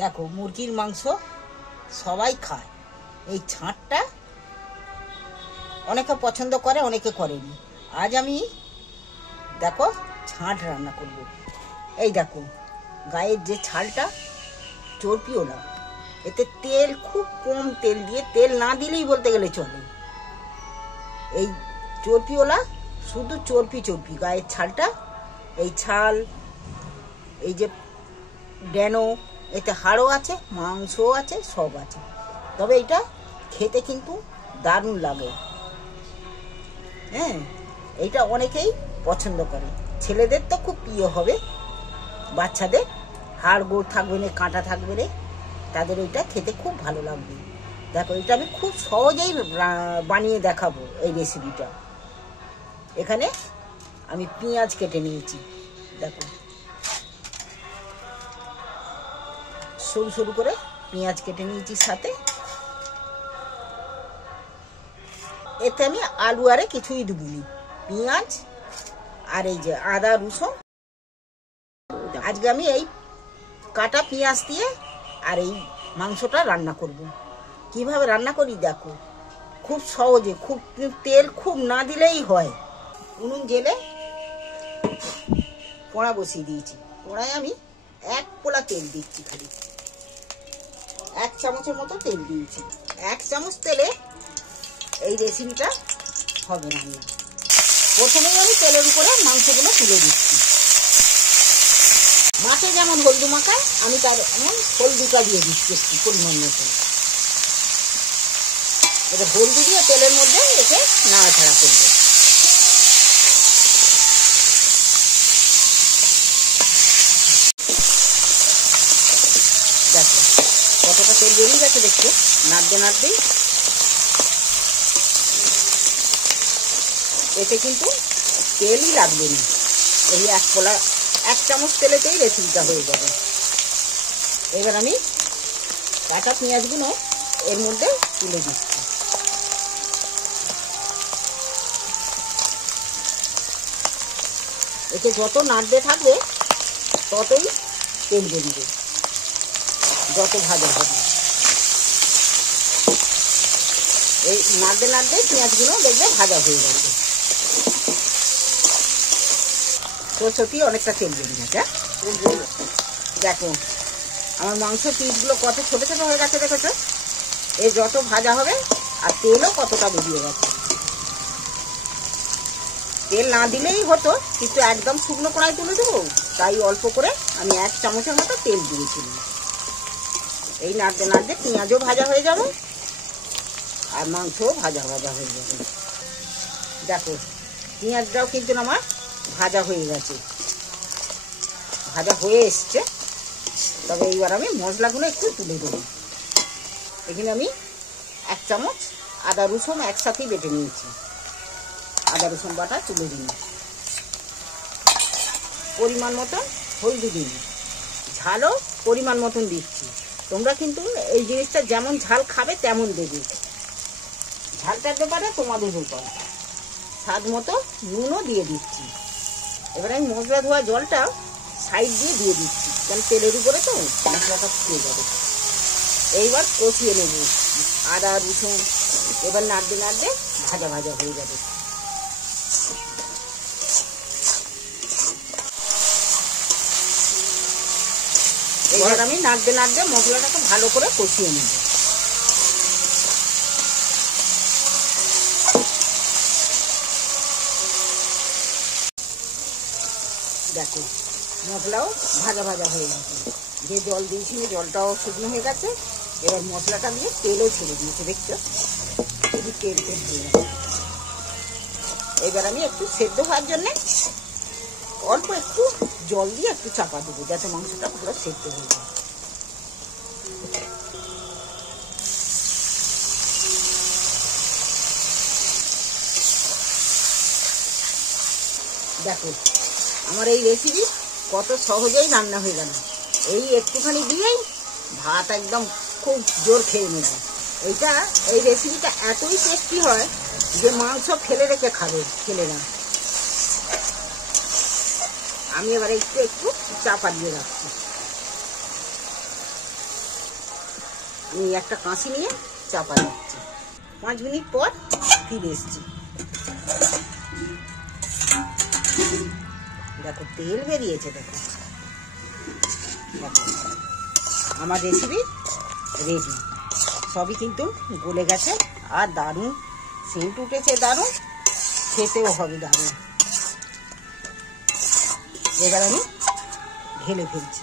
দেখো মুরগির মাংস সবাই খায়, এই ছাঁটটা অনেকে পছন্দ করে অনেকে করেনি। আজ আমি দেখো ছাঁট রান্না করব। এই দেখো গায়ের যে ছালটা চর্বিও না, এতে তেল খুব কম তেল দিয়ে, তেল না দিলেই বলতে গেলে চলে। এই চর্বিওলা শুধু চর্বি চর্বি গায়ের ছালটা, এই ছাল, এই যে ডেনো, এতে হাড়ও আছে, মাংসও আছে, সব আছে। তবে এটা খেতে কিন্তু দারুণ লাগে। হ্যাঁ, এইটা অনেকেই পছন্দ করে, ছেলেদের তো খুব প্রিয় হবে, বাচ্চাদের হাড় গোড় থাকবে না, কাঁটা থাকবে না, তাদের ওইটা খেতে খুব ভালো লাগবে। দেখো এটা আমি খুব সহজেই বানিয়ে দেখাবো এই রেসিপিটা। এখানে আমি পেঁয়াজ কেটে নিয়েছি, দেখো সরু সরু করে পেঁয়াজ কেটে নিয়েছি। সাথে এতে আমি আলু আরে কিছুই দেবনি, পেঁয়াজ আর এই যে আদা রসুন। আজকে আমি এই কাটা পেঁয়াজ দিয়ে আর এই মাংসটা রান্না করব। কিভাবে রান্না করি দেখো, খুব সহজে, খুব তেল খুব না দিলেই হয়। উনুন জেলে কড়া বসিয়ে দিয়েছি, কড়ায় আমি 1 পোলা তেল দিচ্ছি, খালি 1 চামচের মতো তেল দিয়েছি। 1 চামচ তেলে এই রেসিপিটা হবে রান্না। প্রথমেই আমি তেলের উপরে মাংসগুলো তুলে দিচ্ছি। মাছে যেমন হলদু মাখায়, আমি তার এমন হলদিটা দিয়ে দিচ্ছি একটু পরিমাণ মতো। এটা হলদি দিয়ে তেলের মধ্যে একে নাড়াচাড়া করবো। দেখো কতটা তেল বেরিয়ে গেছে, দেখছো, নাড়তে নাড়তেই। এতে কিন্তু তেলই লাগবে না, এই 1 চামচ তেলেতেই রেসিপিটা হয়ে যাবে। এবার আমি কাটা পেঁয়াজগুলো এর মধ্যে তুলে দিচ্ছি। এতে যত নাড়তে থাকবে ততই তেল বেরিয়ে, যত ভাজা হবে। এই নাড়তে নাড়তে পেঁয়াজগুলো দেখবে ভাজা হয়ে গেছে। তো সত্যি অনেকটা তেল বেরিয়ে গেছে। দেখো আমার মাংসের পিসগুলো কত ছোট ছোট হয়ে গেছে, দেখেছো? এই যত ভাজা হবে আর তেলও কতটা বেরিয়ে গেছে। তেল না দিলেই হতো, কিন্তু একদম শুকনো কড়াই তুলে দেবো, তাই অল্প করে আমি 1 চামচের মতো তেল দিয়েছিলাম। এই নাড়তে নাড়তে পেঁয়াজও ভাজা হয়ে যাবে আর মাংসও ভাজা ভাজা হয়ে যাবে। দেখো পেঁয়াজটাও কিন্তু আমার ভাজা হয়ে গেছে, ভাজা হয়ে এসছে। তবে এইবার আমি মশলাগুলো একটু তুলে দেবো। এখানে আমি 1 চামচ আদা রসুন একসাথেই বেটে নিয়েছি, আদা রসুন বাটা তুলে দিই। পরিমাণ মতন হলদি দিই, ঝালও পরিমাণ মতন দিচ্ছি। তোমরা কিন্তু এই জিনিসটা যেমন ঝাল খাবে তেমন দেবে, ঝালটার ব্যাপারে তোমাদের উপর। স্বাদ মতো নুনও দিয়ে দিচ্ছি। এবার আমি মশলা ধোয়া জলটা সাইড দিয়ে দিচ্ছি, কারণ তেলের উপরে তো মশলাটা ফুটে যাবে। এইবার কষিয়ে নেব আদা রসুন। এবার নাড়তে নাড়তে ভাজা ভাজা হয়ে যাবে। এবার আমি নাড়তে নাড়তে মশলাটাকে ভালো করে কষিয়ে নেব। দেখো মশলাও ভাজা ভাজা হয়ে গেছে, যে জল দিয়েছিল জলটাও শুকনো হয়ে গেছে। এবার মশলাটা দিয়ে তেলও ছেড়ে দিয়েছে, দেখছো, শুধু তেল তেল হয়ে গেছে। এবার আমি একটু সেদ্ধ হওয়ার জন্যে অল্প একটু জল দিয়ে একটু চাপা দেবো, যাতে মাংসটা ভালো সেদ্ধ হয়ে যায়। দেখো আমার এই রেসিপি কত সহজেই রান্না হয়ে গেল। এই একটুখানি দিয়েই ভাত একদম খুব জোর খেয়ে নেবে। এই রেসিপিটা এতই টেস্টি হয় যে মাংস ফেলে রেখে খাবে ছেলেরা। আমি এবার একটু চাপা দিয়ে রাখছি। আমি একটা কাঁচি নিয়ে চাপা দিচ্ছি। 5 মিনিট পর ফিরে এসছি। দেখো তেল বেরিয়েছে। দেখো দেখো আমার রেসিপি রেডি। সবই কিন্তু গলে গেছে আর দারুণ সেন্ট উঠেছে, দারুণ খেতেও হবে দারুণ। এবার আমি ঢেলে ফেলছি।